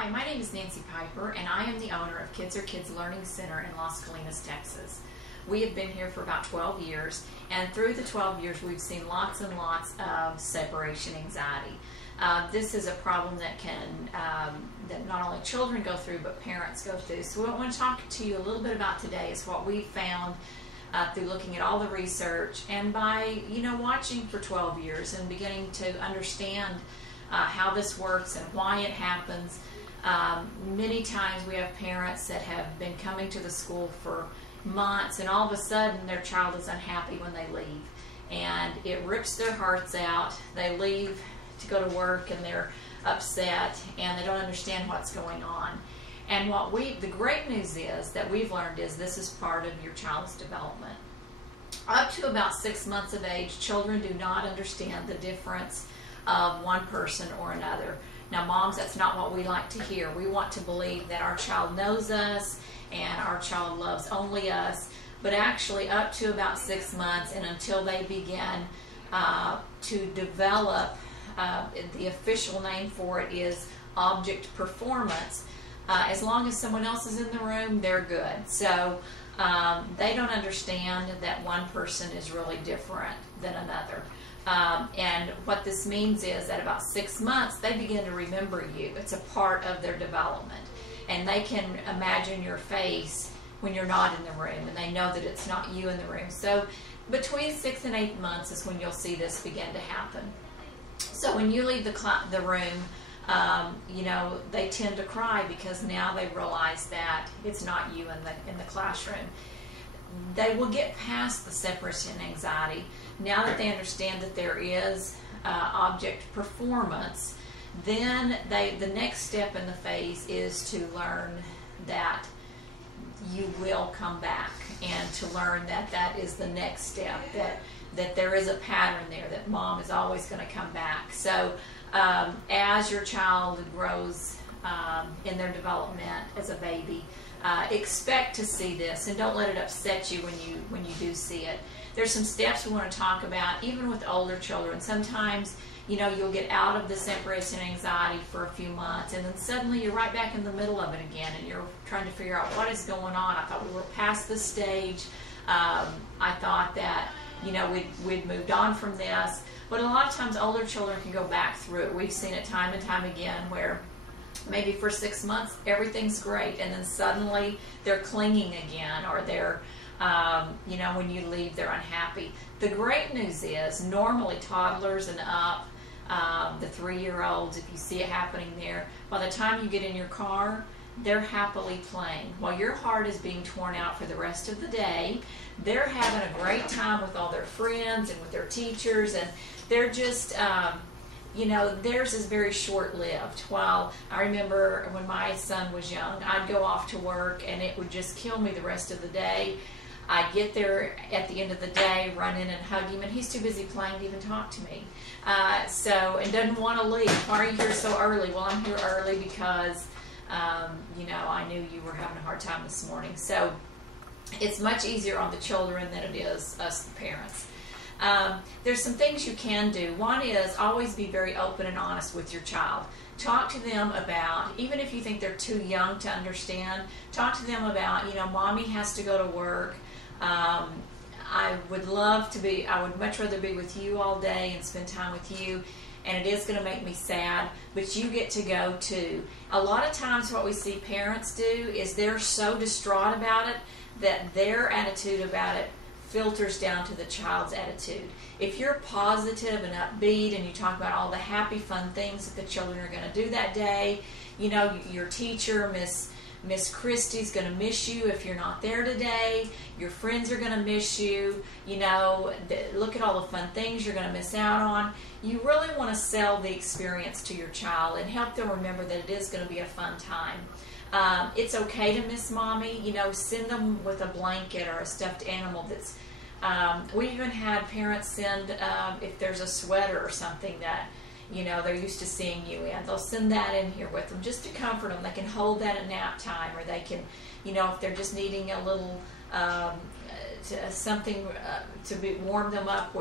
Hi, my name is Nancy Pieper, and I am the owner of Kids Are Kids Learning Center in Las Colinas, Texas. We have been here for about 12 years, and through the 12 years we've seen lots and lots of separation anxiety. This is a problem that that not only children go through, but parents go through. So what I want to talk to you a little bit about today is what we've found through looking at all the research and by watching for 12 years and beginning to understand how this works and why it happens. Many times we have parents that have been coming to the school for months, and all of a sudden their child is unhappy when they leave, and it rips their hearts out. They leave to go to work and they're upset and they don't understand what's going on. And the great news is that we've learned is this is part of your child's development. Up to about 6 months of age, children do not understand the difference of one person or another. Now, moms, that's not what we like to hear. We want to believe that our child knows us and our child loves only us, but actually up to about 6 months and until they begin to develop, the official name for it is object performance. As long as someone else is in the room, they're good. So they don't understand that one person is really different than another. And what this means is that about 6 months, they begin to remember you. It's a part of their development. And they can imagine your face when you're not in the room, and they know that it's not you in the room. So between 6 and 8 months is when you'll see this begin to happen. So when you leave the room, they tend to cry because now they realize that it's not you in the classroom. They will get past the separation anxiety now that they understand that there is object performance. Then the next step in the phase is to learn that you will come back, and to learn that that is the next step, that there is a pattern there, that mom is always going to come back. So as your child grows in their development as a baby, expect to see this, and don't let it upset you when you do see it. There's some steps we want to talk about, even with older children. Sometimes you'll get out of the separation anxiety for a few months, and then suddenly you're right back in the middle of it again, and you're trying to figure out what is going on. I thought we were past this stage. I thought that we'd moved on from this. But a lot of times older children can go back through it. We've seen it time and time again where maybe for 6 months everything's great, and then suddenly they're clinging again, or they're when you leave they're unhappy. The great news is normally toddlers and up, the 3-year-olds, if you see it happening there, by the time you get in your car, they're happily playing. While your heart is being torn out for the rest of the day, they're having a great time with all their friends and with their teachers, and they're just theirs is very short-lived. While I remember when my son was young, I'd go off to work and it would just kill me the rest of the day. I'd get there at the end of the day, run in and hug him, and he's too busy playing to even talk to me. And doesn't want to leave. Why are you here so early? Well, I'm here early because I knew you were having a hard time this morning. So it's much easier on the children than it is us, the parents. There's some things you can do. One is always be very open and honest with your child. Talk to them about, even if you think they're too young to understand, talk to them about, mommy has to go to work. I would much rather be with you all day and spend time with you, and it is going to make me sad, but you get to go too. A lot of times what we see parents do is they're so distraught about it that their attitude about it filters down to the child's attitude. If you're positive and upbeat and you talk about all the happy, fun things that the children are going to do that day, your teacher, Miss Christie's going to miss you if you're not there today. Your friends are going to miss you. Look at all the fun things you're going to miss out on. You really want to sell the experience to your child and help them remember that it is going to be a fun time. It's okay to miss mommy. Send them with a blanket or a stuffed animal that's we even had parents send if there's a sweater or something that they're used to seeing you in, they'll send that in here with them just to comfort them. They can hold that at nap time, or they can if they're just needing a little something to warm them up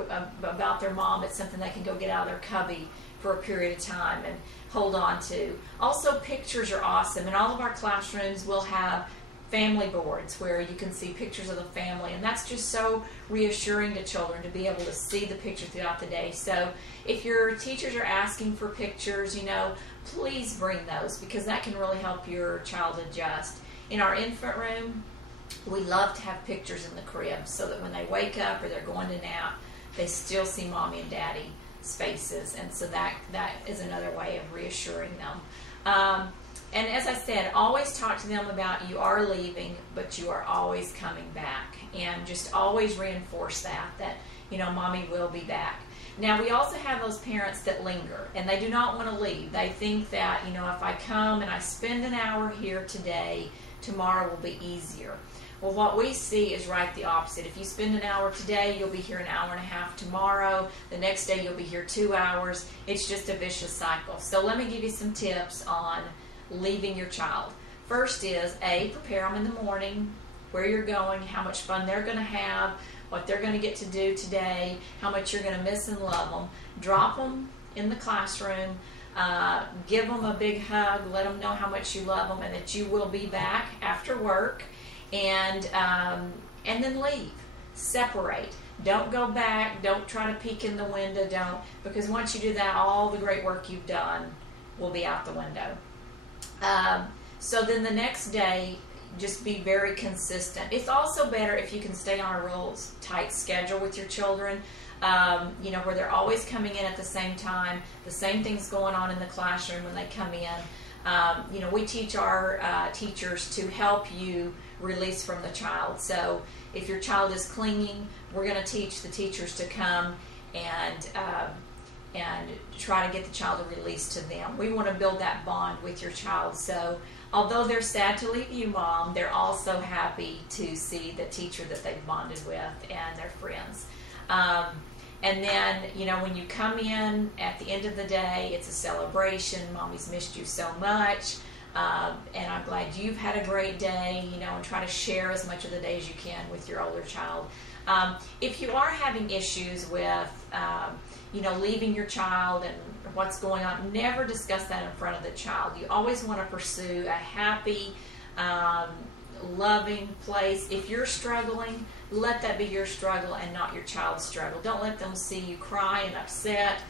about their mom. It's something they can go get out of their cubby for a period of time and hold on to. Also, pictures are awesome. In all of our classrooms, we'll have family boards where you can see pictures of the family, and that's just so reassuring to children to be able to see the picture throughout the day. So if your teachers are asking for pictures, please bring those, because that can really help your child adjust. In our infant room, we love to have pictures in the crib so that when they wake up or they're going to nap, they still see mommy and daddy's faces, and so that is another way of reassuring them. And as I said, always talk to them about you are leaving, but you are always coming back, and just always reinforce that mommy will be back. Now, we also have those parents that linger, and they do not want to leave. They think that, if I come and I spend an hour here today, tomorrow will be easier. Well, what we see is right the opposite. If you spend an hour today, you'll be here an hour and a half tomorrow. The next day, you'll be here 2 hours. It's just a vicious cycle. So let me give you some tips on leaving your child. First is, prepare them in the morning, where you're going, how much fun they're going to have, what they're going to get to do today, how much you're going to miss and love them. Drop them in the classroom, give them a big hug, let them know how much you love them and that you will be back after work, and then leave. Separate. Don't go back. Don't try to peek in the window. Because once you do that, all the great work you've done will be out the window. So then the next day, just be very consistent. It's also better if you can stay on a real tight schedule with your children, where they're always coming in at the same time, the same things going on in the classroom when they come in. We teach our teachers to help you release from the child. So if your child is clinging, we're going to teach the teachers to come and try to get the child to release to them. We want to build that bond with your child. So although they're sad to leave you, Mom, they're also happy to see the teacher that they've bonded with and their friends. And then, when you come in at the end of the day, it's a celebration. Mommy's missed you so much. And I'm glad you've had a great day, and try to share as much of the day as you can with your older child. If you are having issues with leaving your child and what's going on, never discuss that in front of the child. You always want to pursue a happy, loving place. If you're struggling, let that be your struggle and not your child's struggle. Don't let them see you cry and upset.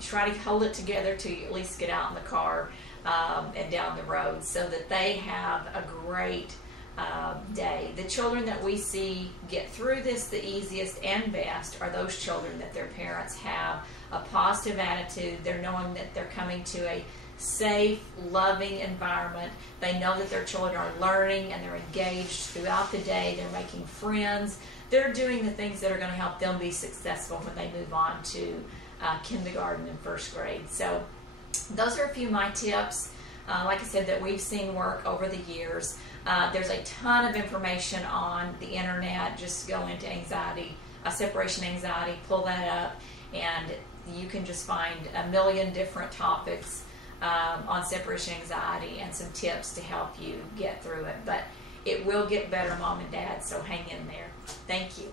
Try to hold it together till you at least get out in the car and down the road, so that they have a great day. The children that we see get through this the easiest and best are those children that their parents have a positive attitude. They're knowing that they're coming to a safe, loving environment. They know that their children are learning and they're engaged throughout the day. They're making friends. They're doing the things that are going to help them be successful when they move on to kindergarten and first grade. So those are a few of my tips, like I said, that we've seen work over the years. There's a ton of information on the internet. Just go into separation anxiety, pull that up, and you can just find a million different topics on separation anxiety and some tips to help you get through it. But it will get better, Mom and Dad, so hang in there. Thank you.